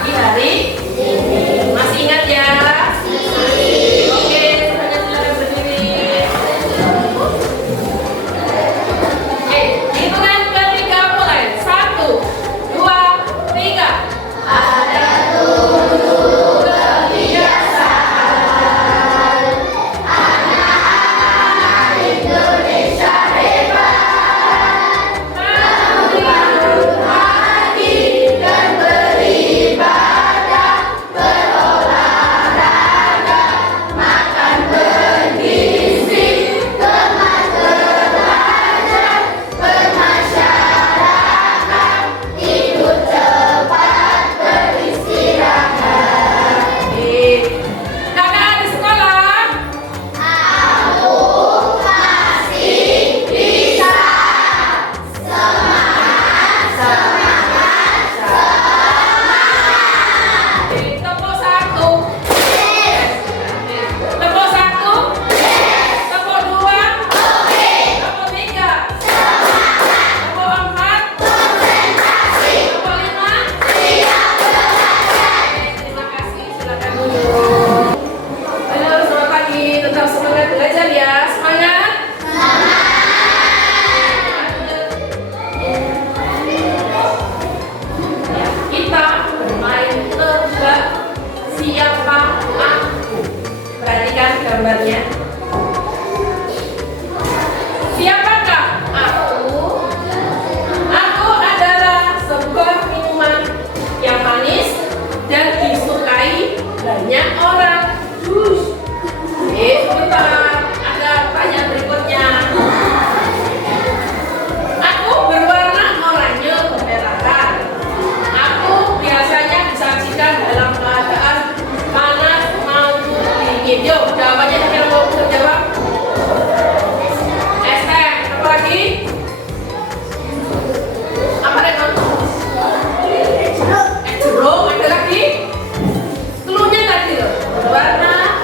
pagi hari ini. Masih ingat ya? Oke, semuanya silakan berdiri. Oke, hitungan ketiga mulai. 1, 2, 3. Ada tujuh kebiasaan anak-anak Indonesia hebat. Bangun pagi dan beribadah, berolahraga, makan bergizi, gemar belajar, bermasyarakat, tidur cepat, beristirahat. Kakak di sekolah? Aku masih bisa. Semangat, semangat, semangat. Tepuk 1. Tepuk 1. Tepuk 2. Tepuk 3. Tepuk 4. Konsentrasi. Tepuk 5. Siap belajar. Terima kasih, silakan duduk. Halo, selamat pagi. Tetap semangat belajar ya. Semangat. Kita bermain tebak siapa aku. Perhatikan gambarnya. Siapakah aku? Aku adalah sebuah minuman yang manis dan disukai banyak orang. Sebentar, ada pertanyaan berikutnya. Aku berwarna oranye kemerahan. Aku biasanya disajikan dalam keadaan panas maupun dingin. Yuk, jawabannya siapa yang mau jawab? SM, apa lagi? Apa Raymond? Jeruk, ada lagi? Cluenya tadi loh, berwarna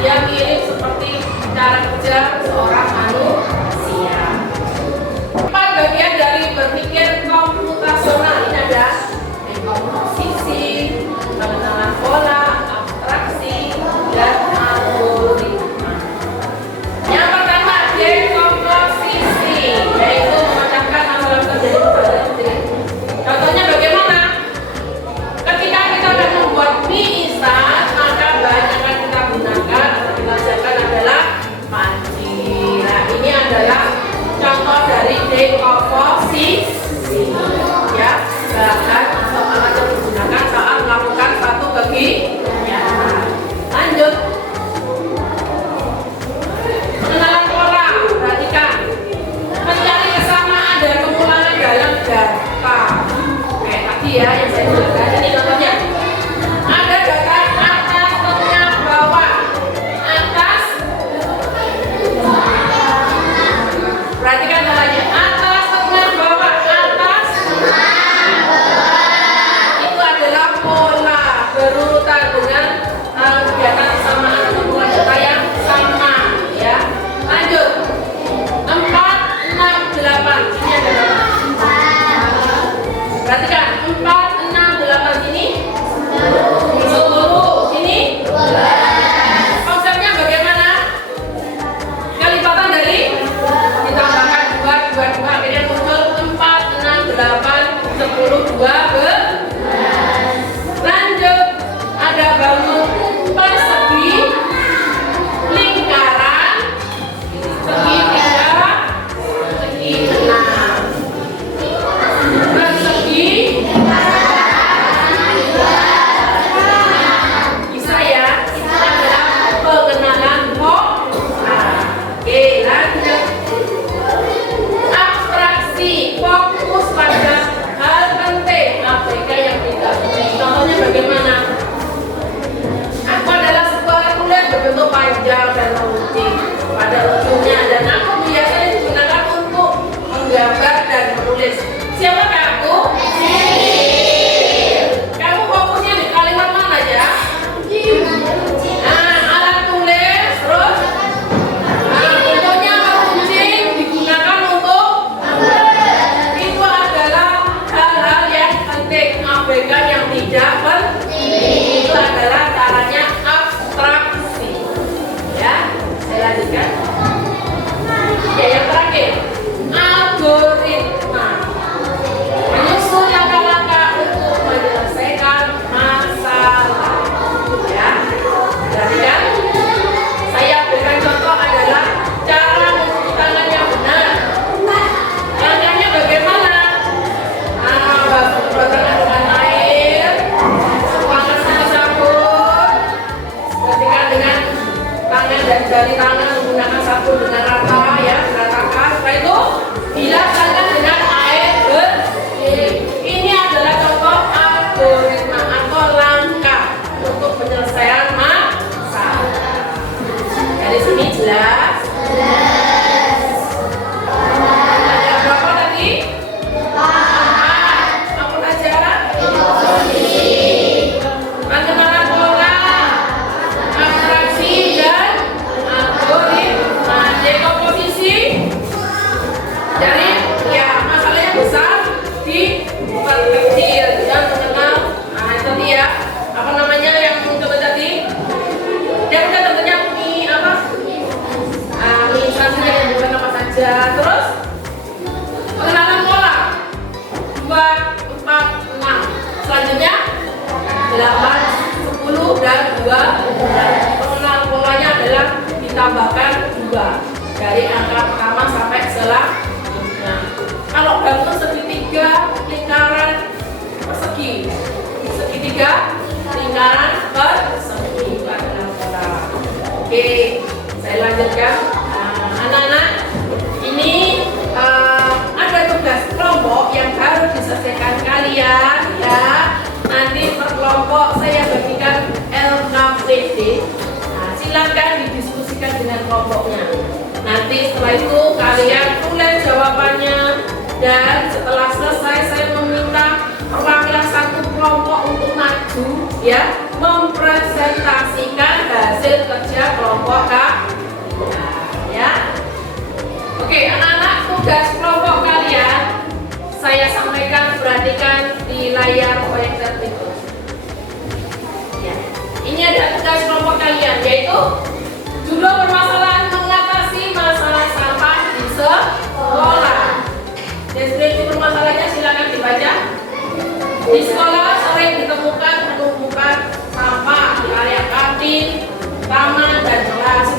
Dia mirip seperti cara kerja seorang manusia. 4 bagian dari berpikir komputasional ini ada dekomposisi, pengenalan pola, abstraksi, dan algoritma. Yang pertama dekomposisi, yaitu memecahkan masalah terjadi pada detik. Contohnya bagaimana? Ketika kita akan membuat mie instan, maka bahan yang akan kita gunakan atau kita siapkan adalah panci. Nah, ini adalah contoh dari dekomposisi, ya, bahan atau alat yang digunakan saat melakukan satu kegiatan. Lanjut, pengenalan pola. Perhatikan, mencari kesamaan dan pengulangan dalam data. Kayak tadi ya yang saya jelaskan. Ini contohnya. Ada data atas, tengah, bawah. Atas. Perhatikan namanya. Atas, tengah, bawah. Atas. Itu adalah pola berurutan dengan kegiatan kesamaan atau pengulangan data yang sama, ya. Lanjut. 4, 6, 8. Ini ada berapa? Perhatikan, 4, 6, 8 ini 10, ini 12. Konsepnya bagaimana? Kelipatan dari ditambahkan 2, 2, 2, akhirnya muncul 4, 6, 8, 10, 12. Lanjut, ada bangun persegi, lingkaran, segitiga, segi 6. Persegi bisa ya, itu adalah pengenalan pola. Oke, lanjut. Abstraksi, fokus pada hal penting, ABK yang tidak penting. Contohnya bagaimana? Aku adalah sebuah tulen berbentuk panjang dan runcing. Pada ujungnya ada aku biasanya digunakan untuk menggambar dan menulis. Siapakah aku? Kamu fokusnya di kalimat mana ya? Nah, alat tulis, terus bentuknya meruncing digunakan untuk itu adalah hal-hal yang penting. ABK yang tidak penting itu adalah caranya abstraksi. Ya, saya lanjutkan. Ya, yang terakhir algoritma. Menyusun langkah-langkah untuk menyelesaikan masalah. Ya, perhatikan. Saya berikan contoh adalah cara mencuci tangan yang benar. Langkahnya bagaimana? Basuh tangan dengan air, tuangkan sama sabun. Perhatikan dengan tangan dan jari tangan menggunakan sabun dengan rata, ya, meratakan. Setelah itu bilas tangan dengan air bersih. Ini adalah contoh algoritma atau langkah untuk penyelesaian masalah. Dari sini jelas? Ada berapa tadi? 4. Apa aja? Pengenalan pola, abstraksi, dan algoritma. Dekomposisi. Jadi ya masalahnya besar diperkecil dan mengenal. Nah itu dia apa namanya yang coba tadi. Dia udah tentunya mie apa? Mie instansinya yang bukan apa saja. Terus pengenalan pola 2, 4, 6. Selanjutnya 8, 10, dan 12. Pengenalan polanya adalah ditambahkan 2 dari angka pertama sampai selanjutnya. Kalau bangun segitiga, lingkaran, persegi. Segitiga, lingkaran, persegi. Itu adalah pola. Oke, saya lanjutkan. Anak-anak, ini ada tugas kelompok yang harus diselesaikan kalian, ya. Nanti per kelompok saya bagikan LKPD. Nah, silakan didiskusikan dengan kelompoknya. Nanti setelah itu kalian tulis jawabannya, dan setelah selesai saya meminta perwakilan satu kelompok untuk maju, ya, mempresentasikan hasil kerja kelompok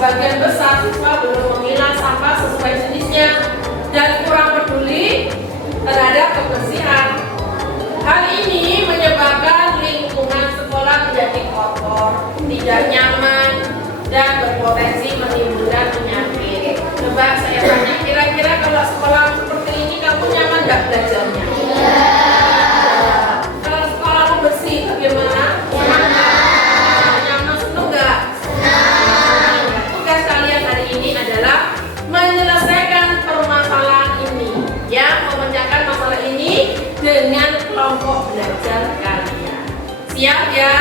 sebagian besar siswa belum memilah sampah sesuai jenisnya dan kurang peduli terhadap kebersihan. Hal ini menyebabkan lingkungan sekolah menjadi kotor, tidak nyaman, dan berpotensi menimbulkan penyakit. Coba saya tanya, kira-kira kalau sekolah seperti ini kamu nyaman nggak belajarnya? Kalau sekolah bersih bagaimana? Nyaman, senang nggak? Tugas kalian hari ini adalah menyelesaikan permasalahan ini, ya, memecahkan masalah ini dengan kelompok belajar kalian. Siap ya?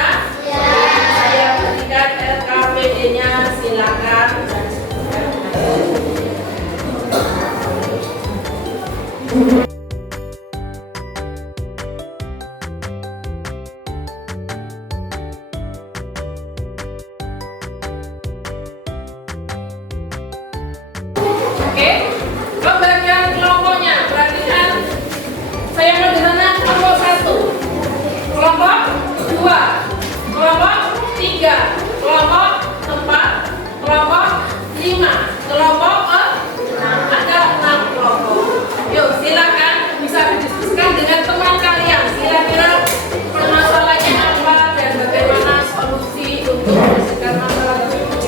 Saya berikan LKPD-nya, silakan. Oke, pembagian kelompoknya. Perhatikan, saya mau di sana kelompok 1, kelompok 2, kelompok 3, kelompok 4, kelompok 5, kelompok 6. Ada 6 kelompok. Yuk, silakan bisa berdiskusikan dengan teman kalian. Kira-kira permasalahannya apa dan bagaimana solusi untuk menyelesaikan masalah tersebut.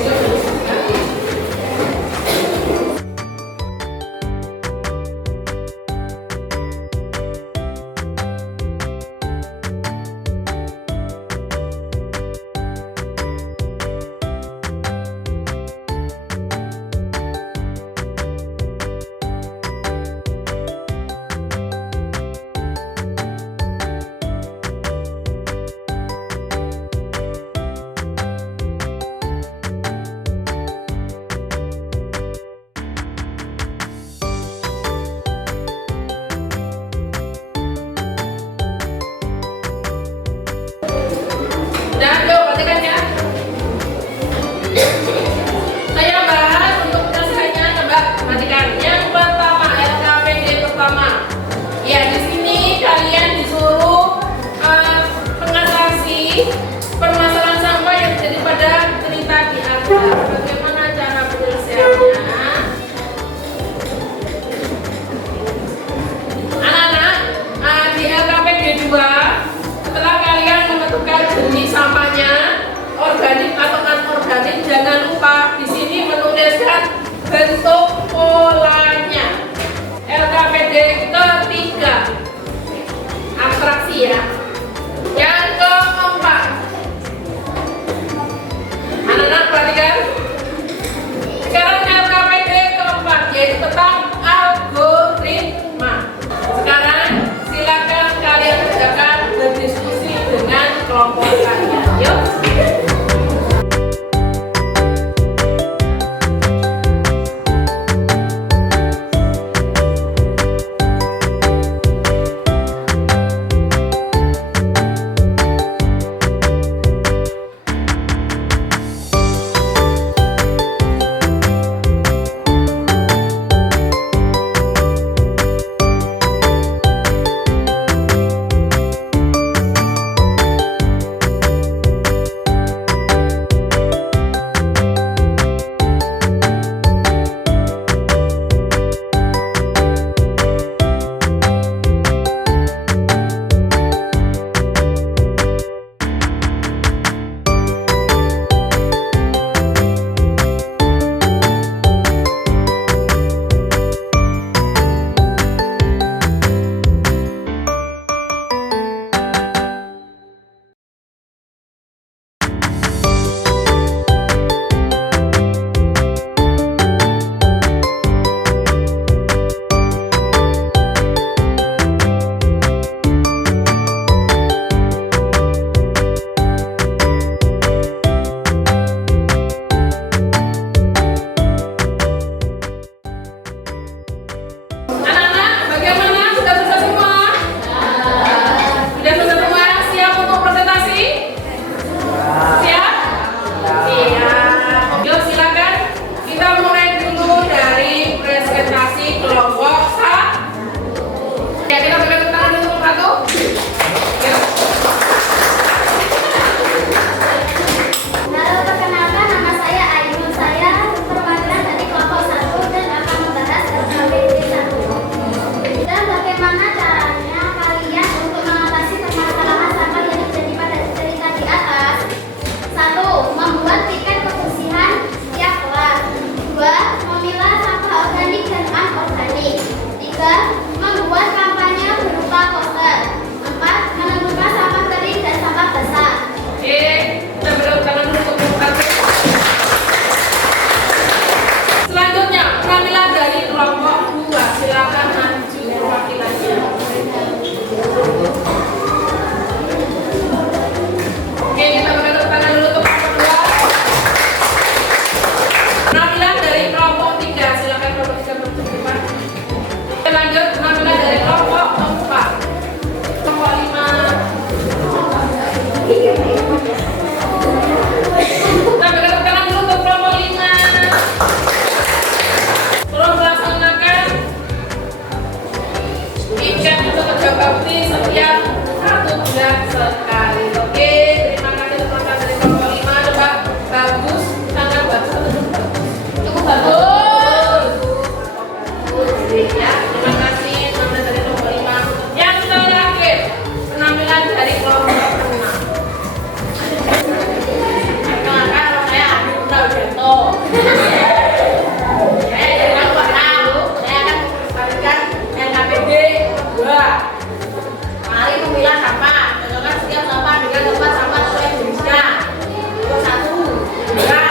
Saya akan mempresentasikan LKPD 2. Mari memilah sampah. Tentukan setiap sampah dengan tempat sampah sesuai jenisnya. Nomor 1, bunga.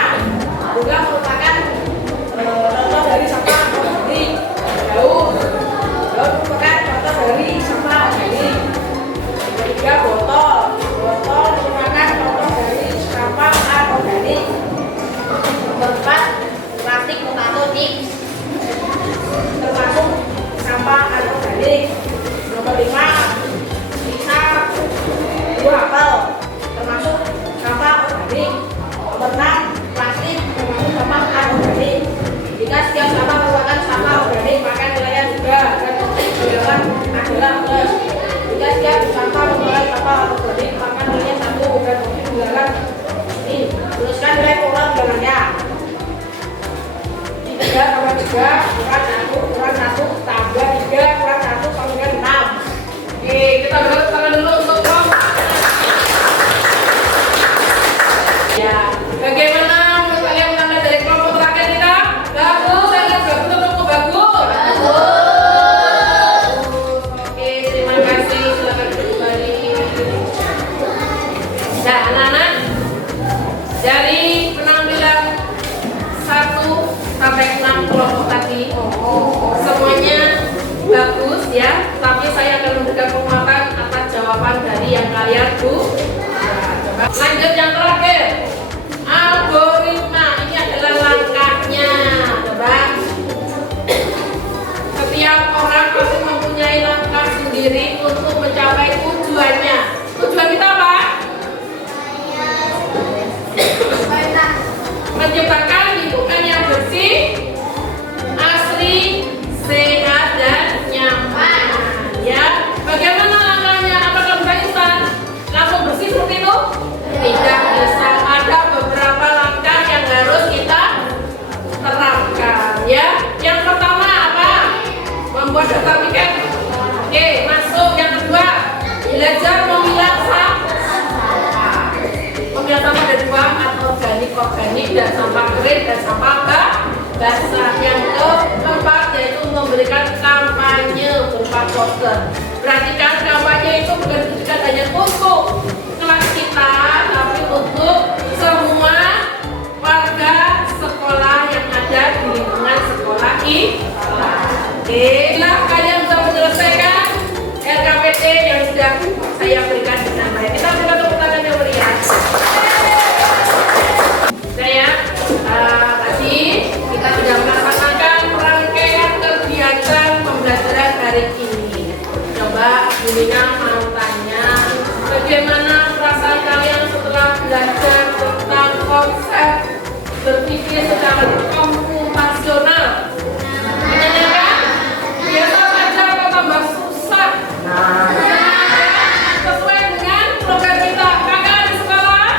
Bunga merupakan contoh dari sampah organik. Daun merupakan contoh dari sampah organik. Ketiga, botol. Botol merupakan contoh dari sampah anorganik. Nomor 4, plastik potato chips termasuk sampah anorganik. Nomor 5, sisa buah apel termasuk sampah organik. Nomor 6, plastik termasuk sampah anorganik. Jika setiap sampah merupakan sampah organik, maka nilainya juga dan jawaban adalah plus. Jika setiap sampah merupakan sampah anorganik, maka nilainya 1 dan menunjukkan ini. Tuliskan nilai pola bilangannya. 3 tambah 3 kurang 1 tambah 3 kurang 1 sama dengan 6. Oke, kita balik tangan dulu untuk kelompok. Ya, bagaimana menurut kalian menanggapi dari kelompok terakhir kita? Bagus, saya lihat bagus atau bagus? Oke, terima kasih. Silakan kembali. Nah, anak-anak, dari penampilan 1 sampai 6 kelompok tadi semuanya bagus ya, tapi saya akan memberikan penguatan atas jawaban dari yang kalian coba. Lanjut yang terakhir, algoritma. Ini adalah langkahnya. Coba, setiap orang pasti mempunyai langkah sendiri untuk mencapai tujuannya. Tujuan kita apa? Menciptakan lingkungan yang bersih, asri, sehat dan nyaman. Ya, bagaimana langkahnya? Apakah bisa instan langsung bersih seperti itu? Tidak bisa. Ada beberapa langkah yang harus kita terapkan. Ya, yang pertama apa? Membuat daftar tiket. Oke, masuk. Yang kedua, belajar memilah sampah. Memilah sampah ada 2, organik dan sampah kering dan sampah basah. Yang keempat yaitu memberikan kampanye berupa poster. Perhatikan, kampanye itu bukan ditujukan hanya untuk kelas kita, tapi untuk semua warga sekolah yang ada di lingkungan sekolah kita. Oke, nah kalian sudah menyelesaikan LKPD yang sudah saya berikan dengan baik. Kita berikan tepuk tangan yang meriah. Tadi kita sudah melaksanakan rangkaian kegiatan pembelajaran hari ini. Coba Bulina mau tanya, bagaimana perasaan kalian setelah belajar tentang konsep berpikir secara komputasional? Menanyakan? Biasa saja atau tambah susah? Sesuai dengan program kita. Kakak di sekolah?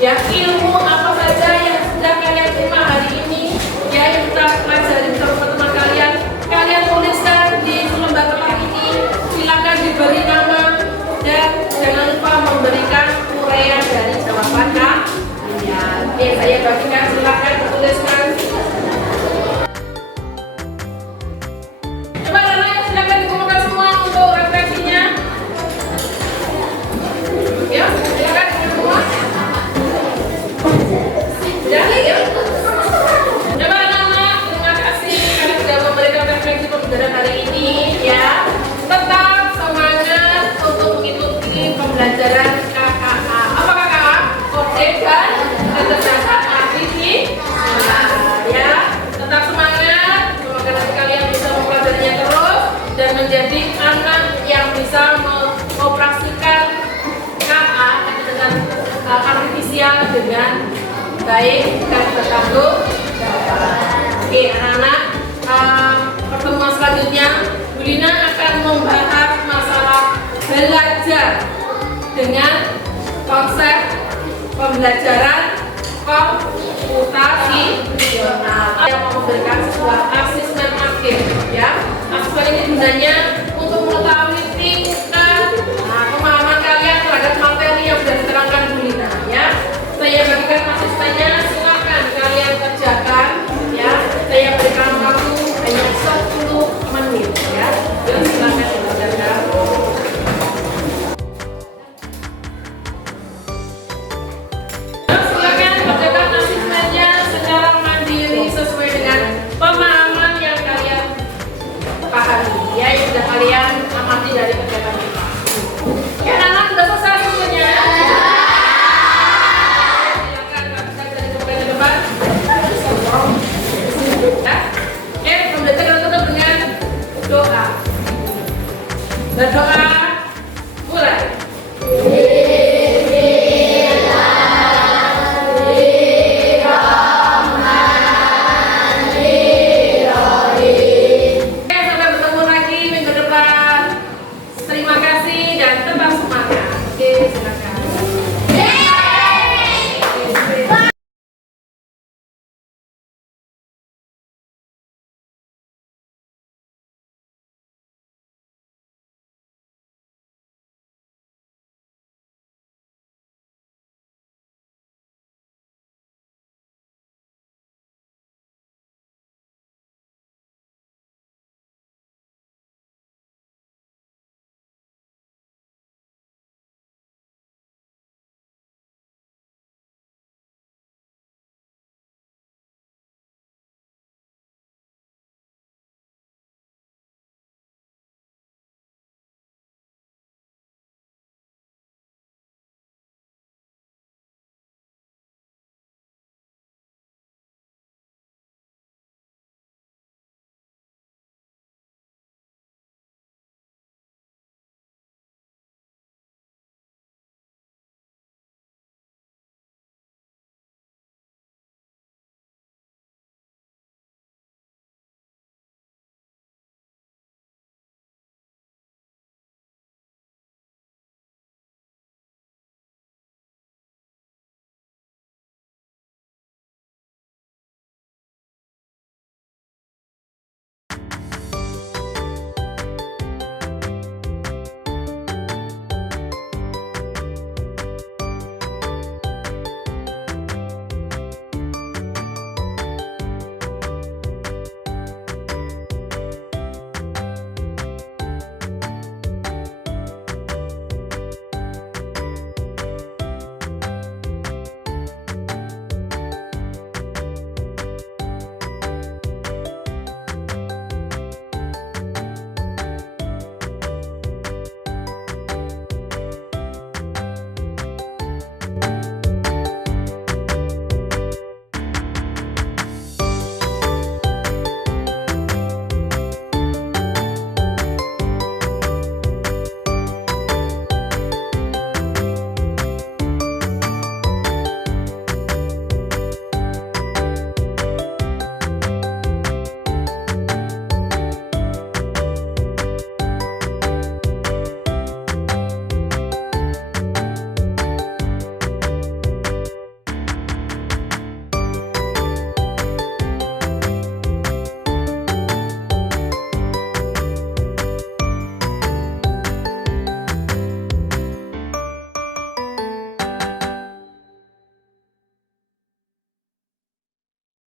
Ya, ilmu apa saja yang sudah kalian terima hari ini, ya, yang kita pelajari bersama teman kalian, kalian tuliskan di selembar kertas ini. Silakan diberi nama dan jangan lupa memberikan uraian dari jawaban kalian. Oke, saya bagikan, silakan tuliskan. Coba anak-anak silakan dikumpulkan semua untuk refleksinya. Ya, silakan semua. Coba anak-anak, terima kasih kalian sudah memberikan refleksi pembelajaran hari ini ya. Tetap semangat untuk mengikuti pembelajaran KKA. Apa KKA? Kode dan kecerdasan artifisial. Ya, tetap semangat. Semoga nanti kalian bisa mempelajarinya terus dan menjadi anak yang bisa mengoperasikan KKA dengan artifisial dengan baik dan bertanggung jawab. Oke anak-anak, pertemuan selanjutnya Bulina akan membahas masalah belajar dengan konsep pembelajaran komputasi yang memberikan sebuah asesmen akhir ya. Asesmen ini gunanya untuk mengetahui tingkat pemahaman kalian terhadap materi yang sudah diterangkan Bu Lina ya. Saya bagikan asesmennya, silakan kalian kerjakan ya. Saya berikan waktu hanya 10 menit ya. Dan silakan dikerjakan. Sesuai dengan pemahaman yang kalian pahami ya, yang sudah kalian